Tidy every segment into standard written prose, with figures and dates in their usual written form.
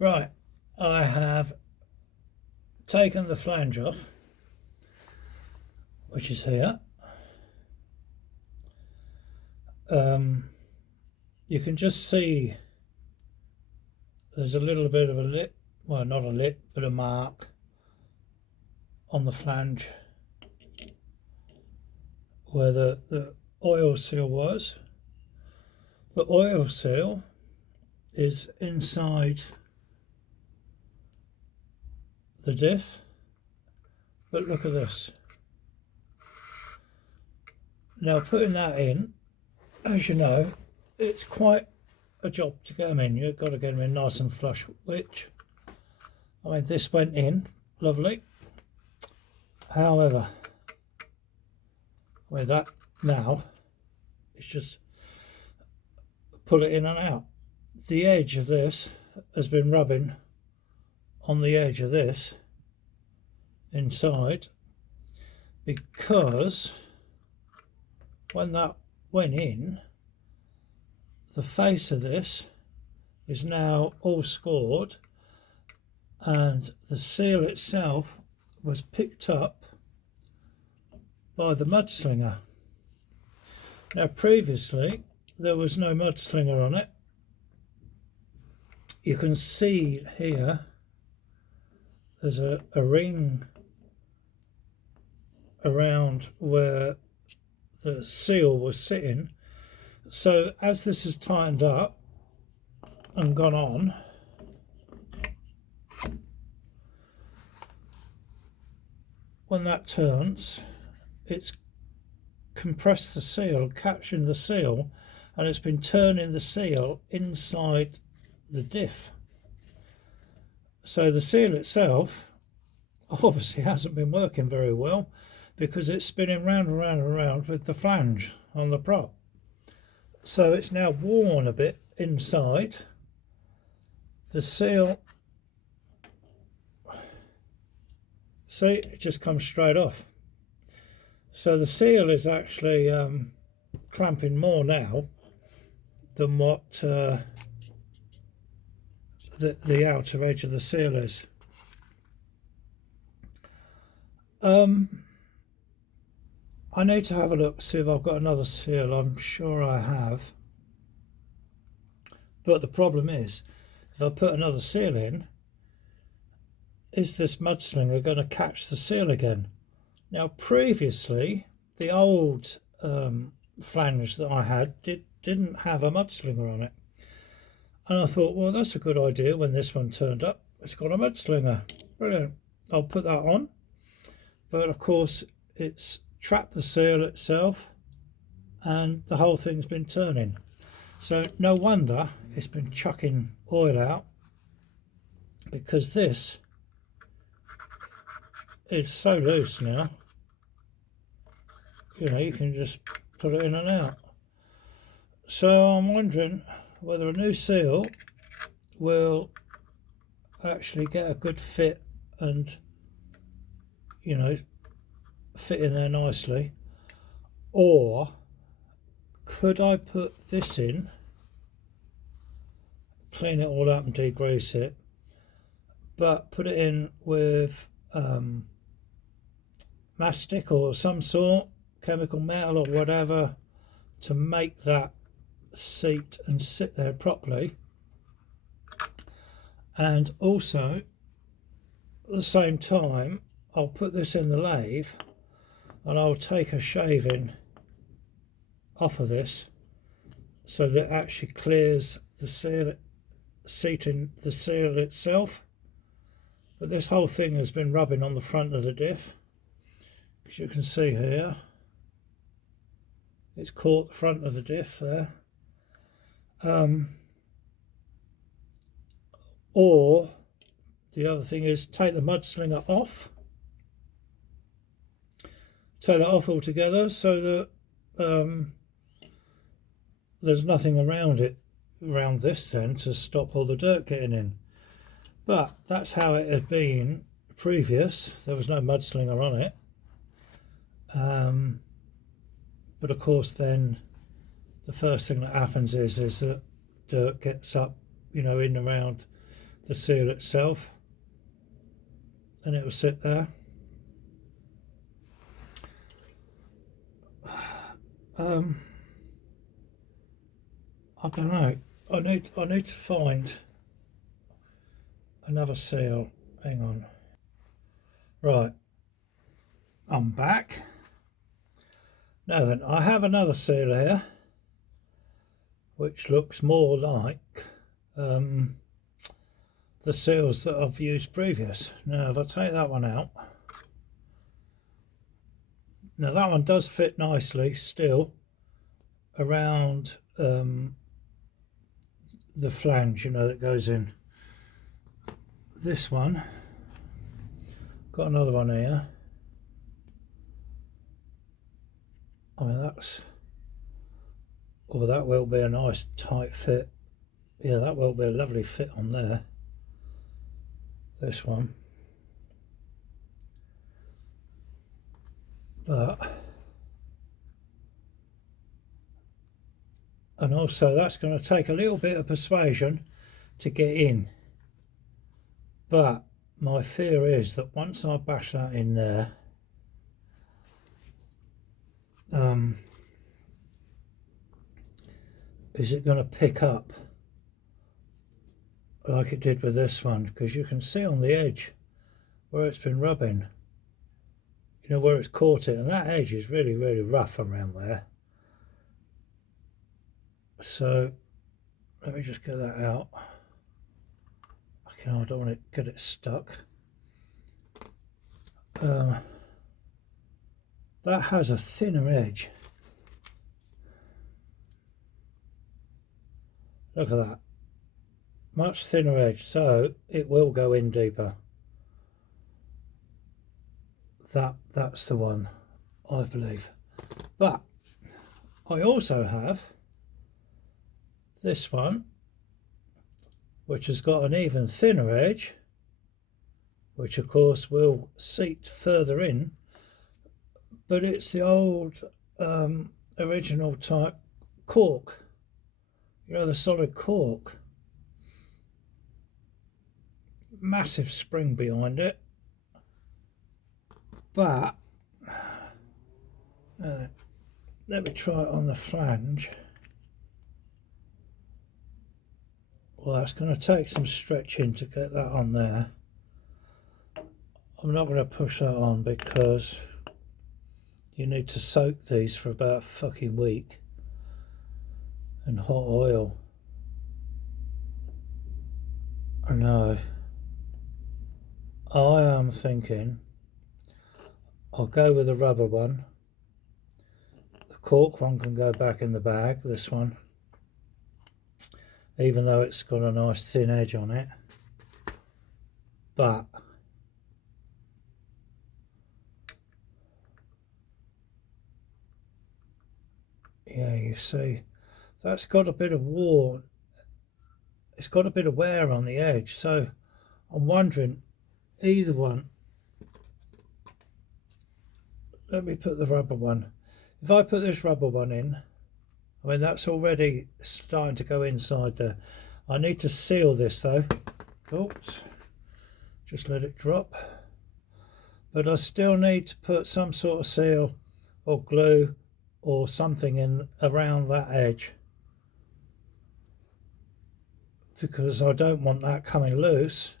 Right, I have taken the flange off, which is here. You can just see there's a little bit of a lip, well, not a lip, but a mark on the flange where the oil seal was. The oil seal is inside the diff, but look at this. Now, putting that in, as you know, it's quite a job to get them in. You've got to get them in nice and flush, which, I mean, this went in lovely. However, with that now, it's just pull it in and out. The edge of this has been rubbing on the edge of this inside, because when that went in, the face of this is now all scored, and the seal itself was picked up by the mudslinger. Now, previously there was no mudslinger on it. You can see here there's a ring around where the seal was sitting. So as this is tightened up and gone on, when that turns, it's compressed the seal, catching the seal, and it's been turning the seal inside the diff. So the seal itself obviously hasn't been working very well, because it's spinning round and round and round with the flange on the prop. So it's now worn a bit inside. The seal, see, it just comes straight off. So the seal is actually clamping more now than what the outer edge of the seal is. I need to have a look, see if I've got another seal. I'm sure I have. But the problem is, if I put another seal in, is this mudslinger going to catch the seal again? Now, previously, the old flange that I had didn't have a mudslinger on it. And I thought, well, that's a good idea. When this one turned up, it's got a mudslinger. Brilliant. I'll put that on. But of course, it's trapped the seal itself, and the whole thing's been turning. So no wonder it's been chucking oil out, because this is so loose now. You know, you can just put it in and out. So I'm wondering whether a new seal will actually get a good fit and, you know, fit in there nicely, or could I put this in, clean it all up and degrease it, but put it in with mastic or some sort, chemical metal or whatever, to make that seat and sit there properly. And also at the same time, I'll put this in the lathe and I'll take a shaving off of this so that it actually clears the seal, seating the seal itself. But this whole thing has been rubbing on the front of the diff, as you can see here. It's caught the front of the diff there. Or the other thing is take the mudslinger off, take that off altogether, so that there's nothing around it, around this then, to stop all the dirt getting in. But that's how it had been previous. There was no mudslinger on it. But of course then the first thing that happens is that dirt gets up, you know, in and around the seal itself, and it will sit there. I don't know. I need to find another seal. Hang on. Right, I'm back. Now then, I have another seal here, which looks more like the seals that I've used previous. Now, if I take that one out, now that one does fit nicely still around the flange, you know, that goes in. This one, got another one here. I mean, that's, oh, that will be a nice tight fit. Yeah, that will be a lovely fit on there. This one. But, and also that's going to take a little bit of persuasion to get in. But my fear is that once I bash that in there, is it going to pick up like it did with this one? Because you can see on the edge where it's been rubbing, you know, where it's caught it, and that edge is really, really rough around there. So let me just get that out. Okay, I don't want to get it stuck. That has a thinner edge. Look at that, much thinner edge, so it will go in deeper. That's the one, I believe. But I also have this one, which has got an even thinner edge, which of course will seat further in, but it's the old original type cork, you know, the solid cork. Massive spring behind it, but let me try it on the flange. Well, that's going to take some stretching to get that on there. I'm not going to push that on because you need to soak these for about a fucking week in hot oil. No, I am thinking I'll go with the rubber one. The cork one can go back in the bag, this one, even though it's got a nice thin edge on it. But yeah, you see, that's got a bit of worn, it's got a bit of wear on the edge, so I'm wondering either one. Let me put the rubber one. If I put this rubber one in, I mean, that's already starting to go inside there. I need to seal this though. Oops, just let it drop. But I still need to put some sort of seal or glue or something in around that edge, because I don't want that coming loose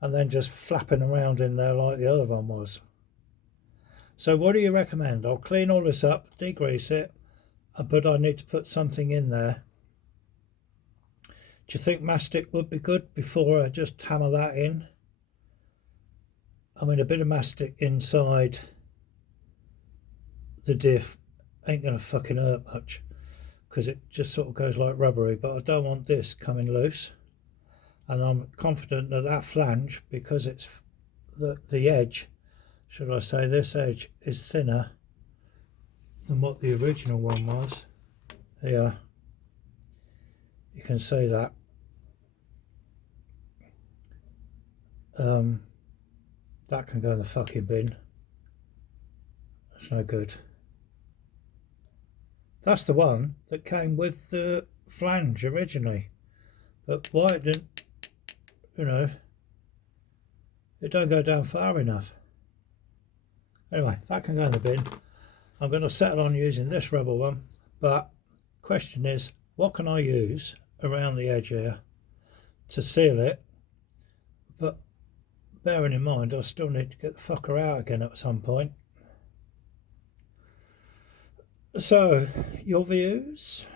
and then just flapping around in there like the other one was. So what do you recommend? I'll clean all this up, degrease it, but I need to put something in there. Do you think mastic would be good before I just hammer that in? I mean, a bit of mastic inside the diff ain't going to fucking hurt much, because it just sort of goes like rubbery, but I don't want this coming loose. And I'm confident that that flange, because it's the edge, should I say, this edge is thinner than what the original one was. Here, you can see that. That can go in the fucking bin. That's no good. That's the one that came with the flange originally, but why it didn't, you know, it don't go down far enough. Anyway, that can go in the bin. I'm going to settle on using this rubber one, but question is, what can I use around the edge here to seal it? But bearing in mind, I still need to get the fucker out again at some point. So, your views?